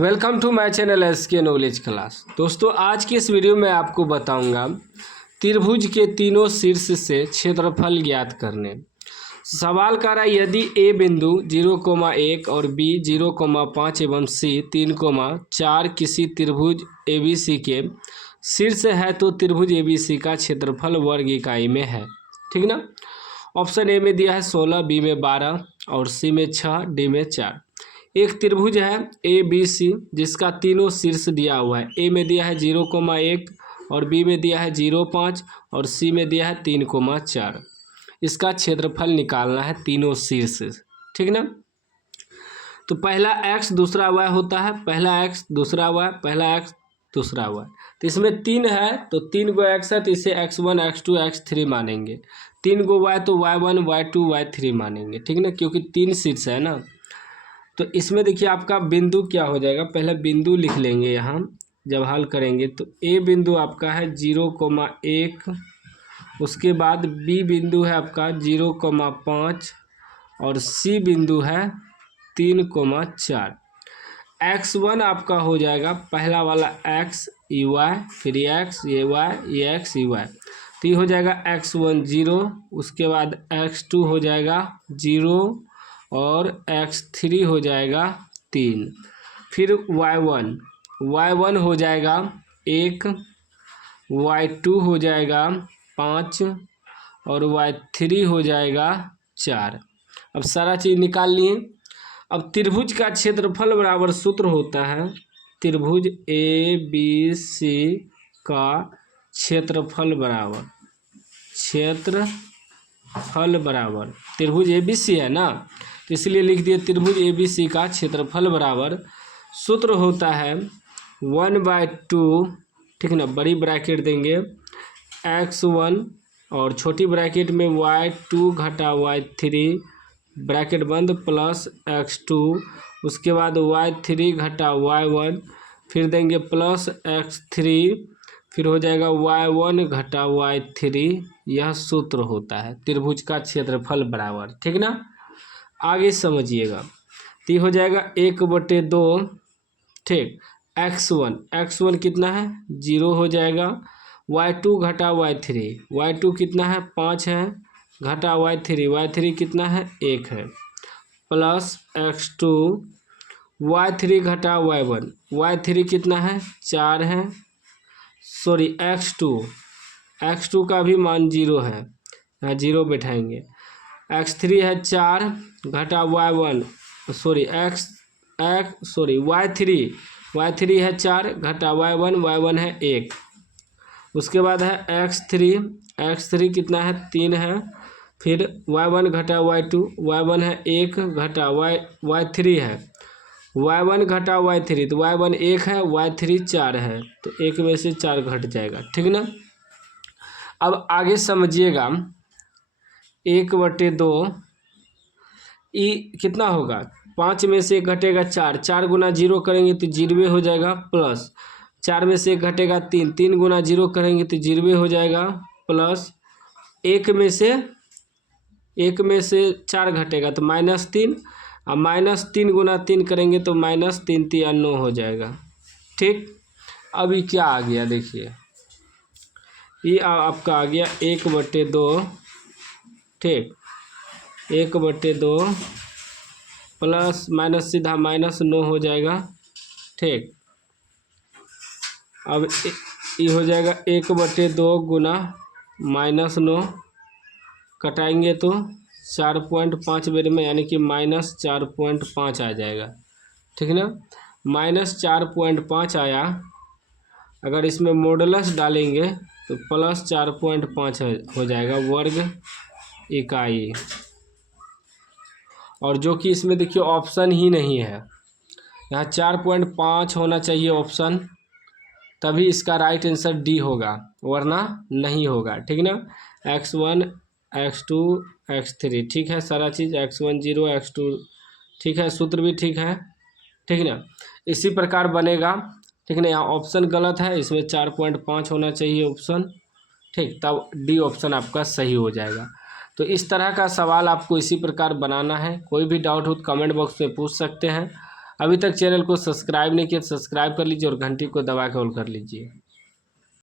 Welcome to my channel SK knowledge class. दोस्तों, आज की इस वीडियो में आपको बताऊंगा त्रिभुज के तीनों शीर्ष से क्षेत्रफल ज्ञात करने। सवाल कर रहा है यदि ए बिंदु 0,1 और बी 0,5 एवं सी 3,4 किसी त्रिभुज एबीसी के शीर्ष है तो त्रिभुज एबीसी का क्षेत्रफल वर्ग इकाई में है। ठीक ना। ऑप्शन ए में दिया है 16, बी में 12 और सी में 6, डी में 4। एक त्रिभुज है ए बी सी जिसका तीनों शीर्ष दिया हुआ है। ए में दिया है 0,1 और बी में दिया है 0,5 और सी में दिया है 3,4। इसका क्षेत्रफल निकालना है तीनों शीर्ष। ठीक ना। तो पहला x दूसरा y होता है, पहला x दूसरा y, पहला x दूसरा y। तो इसमें 3 है तो 3 गो x है तो इसे x1 x2 x3 मानेंगे। 3 गो y तो y1 y2 y3 मानेंगे। ठीक ना, क्योंकि 3 शीर्ष है ना। तो इसमें देखिए आपका बिंदु क्या हो जाएगा, पहले बिंदु लिख लेंगे यहाँ जब हल करेंगे। तो ए बिंदु आपका है 0,1, उसके बाद बी बिंदु है आपका 0,5 और सी बिंदु है 3,4। x1 आपका हो जाएगा पहला वाला x ई वाई, फिर x ये y ये x ई वाई। तो ये हो जाएगा x1 0, उसके बाद x2 हो जाएगा 0 और x3 हो जाएगा 3। फिर y1 हो जाएगा 1, y2 हो जाएगा 5 और y3 हो जाएगा 4। अब सारा चीज़ निकाल लिए। अब त्रिभुज का क्षेत्रफल बराबर सूत्र होता है त्रिभुज ए बी सी का क्षेत्रफल बराबर त्रिभुज ए बी सी है ना, तो इसलिए लिख दिए त्रिभुज ए बी सी का क्षेत्रफल बराबर सूत्र होता है 1/2। ठीक ना, बड़ी ब्रैकेट देंगे x1 और छोटी ब्रैकेट में y2 घटा y3 ब्रैकेट बंद प्लस x2, उसके बाद y3 घटा y1, फिर देंगे प्लस x3, फिर हो जाएगा y1 घटा y3। यह सूत्र होता है त्रिभुज का क्षेत्रफल बराबर। ठीक ना, आगे समझिएगा। तो हो जाएगा 1/2। ठीक, x1 कितना है 0 हो जाएगा, y2 घटा y3 कितना है 5 है, घटा y3 कितना है 1 है, प्लस x2 y3 घटा y1 कितना है 4 है, सॉरी x2 का भी मान 0 है, यहाँ 0 बैठाएंगे। x3 है 4 घटा y1 y3 है 4 घटा y1 है 1। उसके बाद है x3 कितना है 3 है, फिर y1 घटा y1 है 1 घटा y3 है y1 घटा y3, तो y1 1 है y3 4 है, तो 1 में से 4 घट जाएगा। ठीक ना। अब आगे समझिएगा 1/2 ई कितना होगा, 5 में से 1 घटेगा 4 गुना 0 करेंगे तो 0 हो जाएगा, प्लस 4 में से 1 घटेगा 3 गुना 0 करेंगे तो 0 हो जाएगा, प्लस 1 में से 4 घटेगा तो -3 और -3 गुना 3 करेंगे तो -3 × 9 हो जाएगा। ठीक, अभी क्या आ गया देखिए, ये आपका आ गया 1/2। ठीक, 1/2 प्लस माइनस सीधा -9 हो जाएगा। ठीक, अब ये हो जाएगा 1/2 गुना -9, कटाएंगे तो 4.5 बेर में, यानी कि -4.5 आ जाएगा। ठीक ना, -4.5 आया। अगर इसमें मॉडुलस डालेंगे तो +4.5 हो जाएगा वर्ग इकाई। और जो कि इसमें देखिए ऑप्शन ही नहीं है, यहाँ 4.5 होना चाहिए ऑप्शन, तभी इसका राइट आंसर डी होगा, वरना नहीं होगा। ठीक ना, x1 x2 x3 ठीक है, सारा चीज़ x1 0 x2 ठीक है, सूत्र भी ठीक है। ठीक ना, इसी प्रकार बनेगा। ठीक ना, यहाँ ऑप्शन गलत है, इसमें 4.5 होना चाहिए ऑप्शन। ठीक, तब डी ऑप्शन आपका सही हो जाएगा। तो इस तरह का सवाल आपको इसी प्रकार बनाना है। कोई भी डाउट हो तो कमेंट बॉक्स में पूछ सकते हैं। अभी तक चैनल को सब्सक्राइब नहीं किया, सब्सक्राइब कर लीजिए और घंटी को दबा के ऑल कर लीजिए।